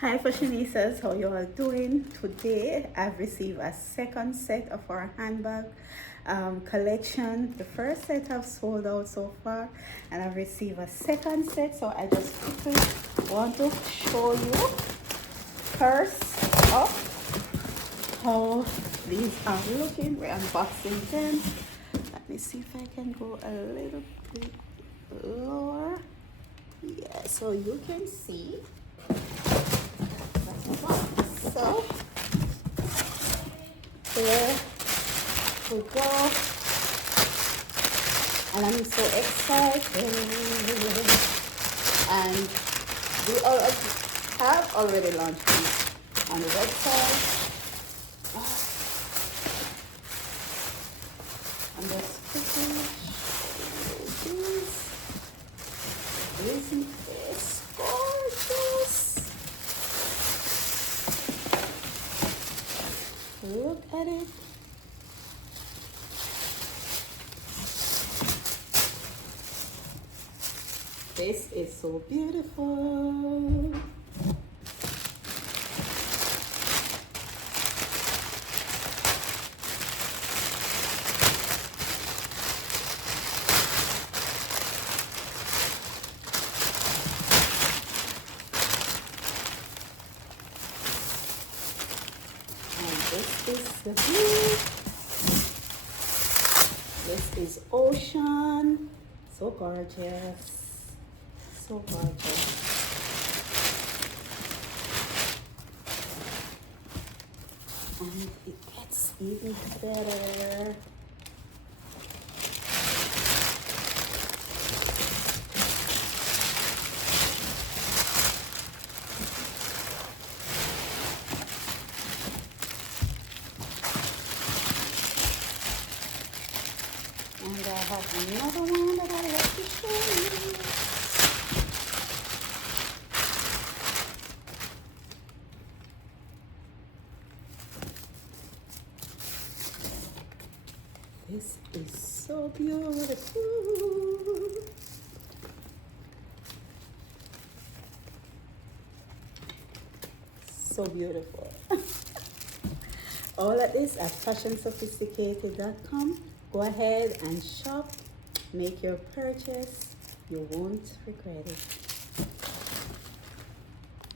Hi Fashionistas, how you all doing? Today I've received a second set of our handbag collection. The first set have sold out so far, and I've received a second set, so I just quickly want to show you first up how these are looking. We're unboxing them. Let me see if I can go a little bit lower. Yeah, so you can see. So here we go, and I'm so excited. And we have already launched these on the website. I'm just quickly show you these. Isn't this gorgeous? Look at it. This is so beautiful. This is the view. This is ocean. So gorgeous. So gorgeous. And it gets even better. And I have another one that I'd like to show you. This is so beautiful. So beautiful. All of this at fashionsophisticated.com. Go ahead and shop, make your purchase. You won't regret it.